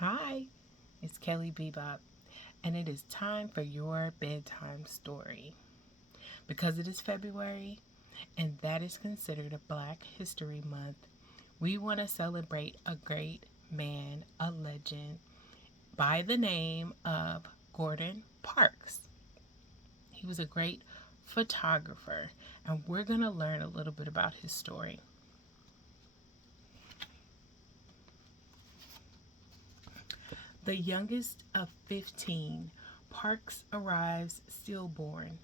Hi, it's Kelly Bebop, and it is time for your bedtime story. Because it is February, and that is considered a Black History Month, we want to celebrate a great man, a legend, by the name of Gordon Parks. He was a great photographer, and we're going to learn a little bit about his story. The youngest of 15, Parks arrives stillborn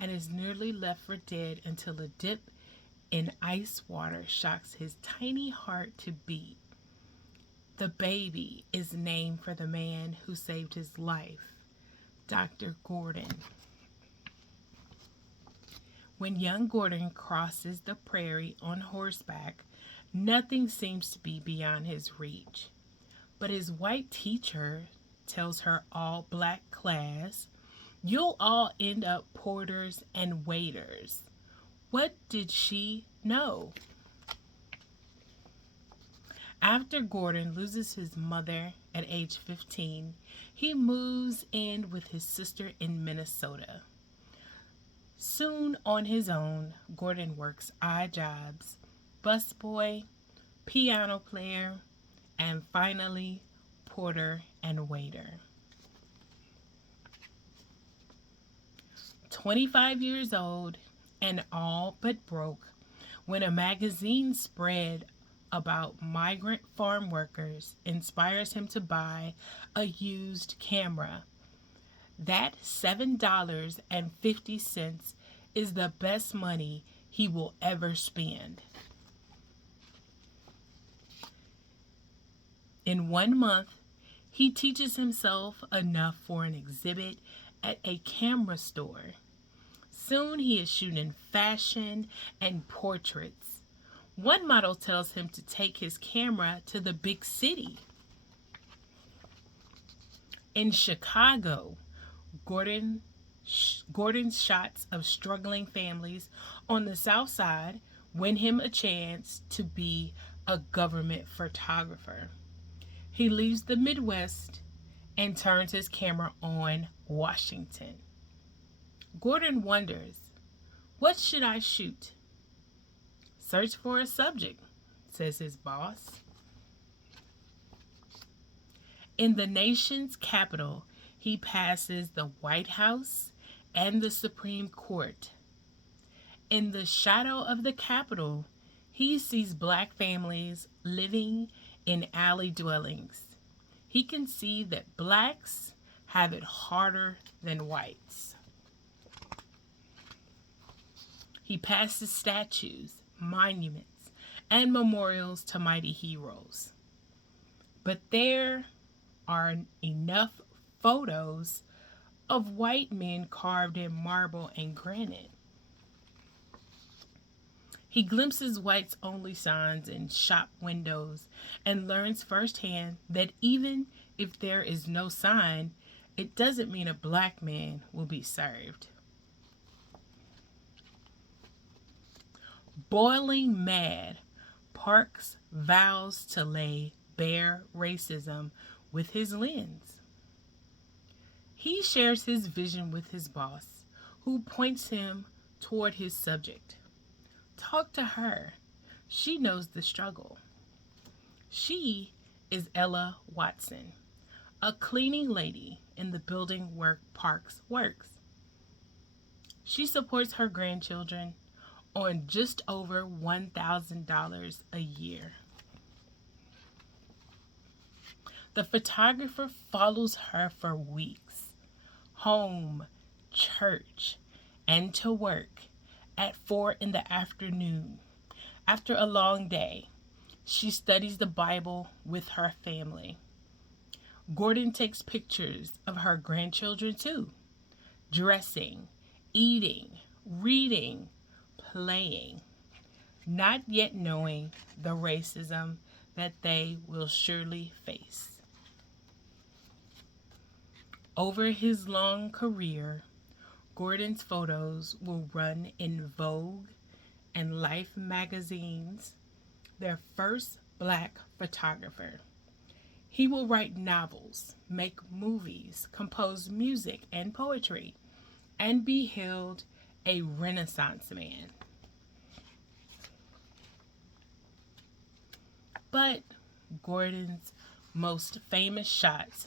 and is nearly left for dead until a dip in ice water shocks his tiny heart to beat. The baby is named for the man who saved his life, Dr. Gordon. When young Gordon crosses the prairie on horseback, nothing seems to be beyond his reach. But his white teacher tells her all black class, "You'll all end up porters and waiters." What did she know? After Gordon loses his mother at age 15, he moves in with his sister in Minnesota. Soon on his own, Gordon works odd jobs: busboy, piano player, and finally, porter and waiter. 25 years old and all but broke, when a magazine spread about migrant farm workers inspires him to buy a used camera. That $7.50 is the best money he will ever spend. In 1 month, he teaches himself enough for an exhibit at a camera store. Soon he is shooting fashion and portraits. One model tells him to take his camera to the big city. In Chicago, Gordon, Gordon's shots of struggling families on the South Side win him a chance to be a government photographer. He leaves the Midwest and turns his camera on Washington. Gordon wonders, what should I shoot? Search for a subject, says his boss. In the nation's capital, he passes the White House and the Supreme Court. In the shadow of the Capitol, he sees black families living in alley dwellings. He can see that blacks have it harder than whites. He passes statues, monuments, and memorials to mighty heroes. But there are enough photos of white men carved in marble and granite. He glimpses whites only signs in shop windows and learns firsthand that even if there is no sign, it doesn't mean a black man will be served. Boiling mad, Parks vows to lay bare racism with his lens. He shares his vision with his boss, who points him toward his subject. Talk to her. She knows the struggle. She is Ella Watson, a cleaning lady in the building where Parks works. She supports her grandchildren on just over $1,000 a year. The photographer follows her for weeks, home, church, and to work at 4 in the afternoon. After a long day, she studies the Bible with her family. Gordon takes pictures of her grandchildren too, dressing, eating, reading, playing, not yet knowing the racism that they will surely face. Over his long career, Gordon's photos will run in Vogue and Life magazines, their first black photographer. He will write novels, make movies, compose music and poetry, and be hailed a Renaissance man. But Gordon's most famous shots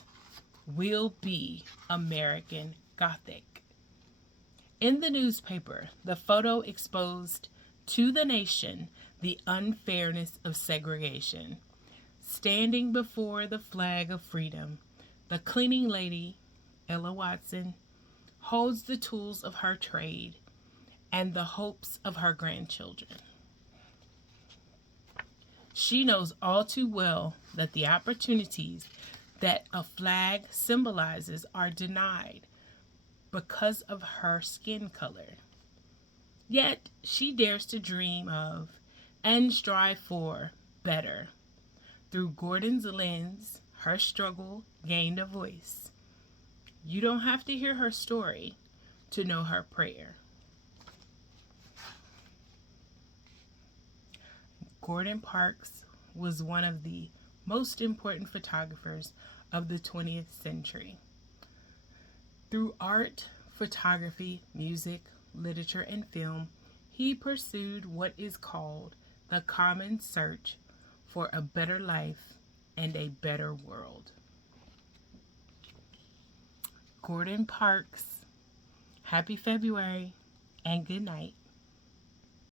will be American Gothic. In the newspaper, the photo exposed to the nation the unfairness of segregation. Standing before the flag of freedom, the cleaning lady, Ella Watson, holds the tools of her trade and the hopes of her grandchildren. She knows all too well that the opportunities that a flag symbolizes are denied because of her skin color. Yet she dares to dream of and strive for better. Through Gordon's lens, her struggle gained a voice. You don't have to hear her story to know her prayer. Gordon Parks was one of the most important photographers of the 20th century. Through art, photography, music, literature, and film, he pursued what is called the common search for a better life and a better world. Gordon Parks, happy February and good night.